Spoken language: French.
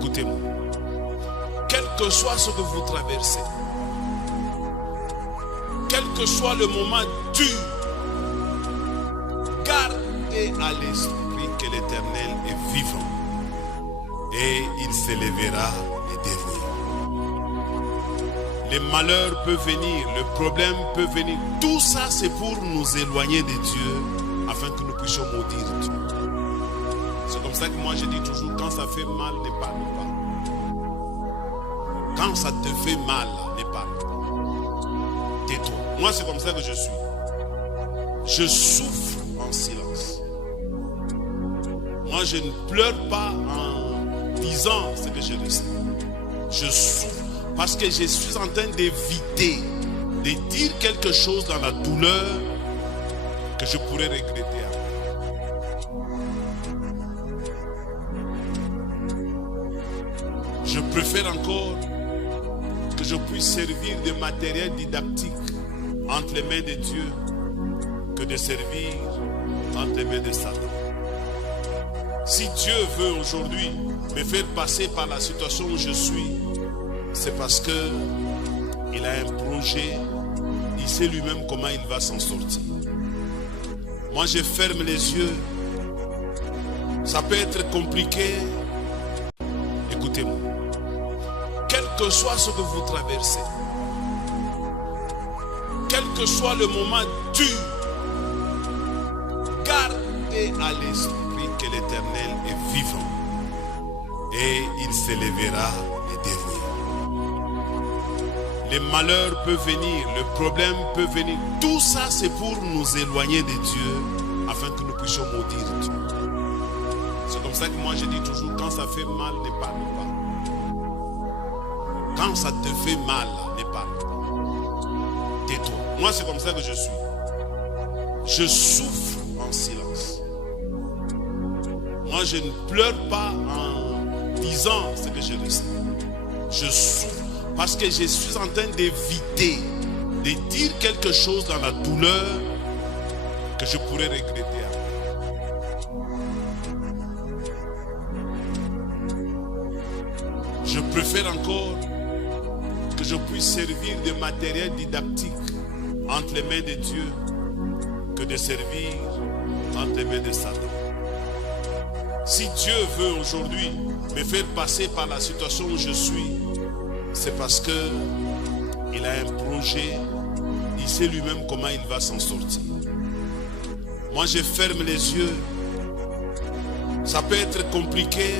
Écoutez-moi. Quel que soit ce que vous traversez, quel que soit le moment dur, gardez à l'esprit que l'Éternel est vivant et il s'élèvera les derniers. Les malheurs peuvent venir, le problème peut venir. Tout ça, c'est pour nous éloigner de Dieu afin que nous puissions maudire Dieu. C'est comme ça que moi je dis toujours, quand ça fait mal, ne parle pas. Quand ça te fait mal, ne parle pas. Tais-toi. Moi, c'est comme ça que je suis. Je souffre en silence. Moi, je ne pleure pas en disant ce que je ressens. Je souffre parce que je suis en train d'éviter de dire quelque chose dans la douleur que je pourrais regretter après. Je préfère encore que je puisse servir de matériel didactique entre les mains de Dieu que de servir entre les mains de Satan. Si Dieu veut aujourd'hui me faire passer par la situation où je suis, c'est parce que il a un projet, il sait lui-même comment il va s'en sortir. Moi, je ferme les yeux. Ça peut être compliqué. Écoutez-moi. Quel que soit ce que vous traversez, quel que soit le moment dur, gardez à l'esprit que l'Éternel est vivant et il s'élèvera les derniers. Les malheurs peuvent venir, le problème peut venir. Tout ça, c'est pour nous éloigner de Dieu afin que nous puissions maudire Dieu. C'est comme ça que moi je dis toujours, quand ça fait mal, ne parle pas. Quand ça te fait mal, ne parle pas. Tais-toi. Moi, c'est comme ça que je suis. Je souffre en silence. Moi, je ne pleure pas en disant ce que je ressens. Je souffre parce que je suis en train d'éviter de dire quelque chose dans la douleur que je pourrais regretter après. Je préfère encore que je puisse servir de matériel didactique entre les mains de Dieu que de servir entre les mains de Satan. Si Dieu veut aujourd'hui me faire passer par la situation où je suis, c'est parce que il a un projet, il sait lui-même comment il va s'en sortir. Moi, je ferme les yeux. Ça peut être compliqué.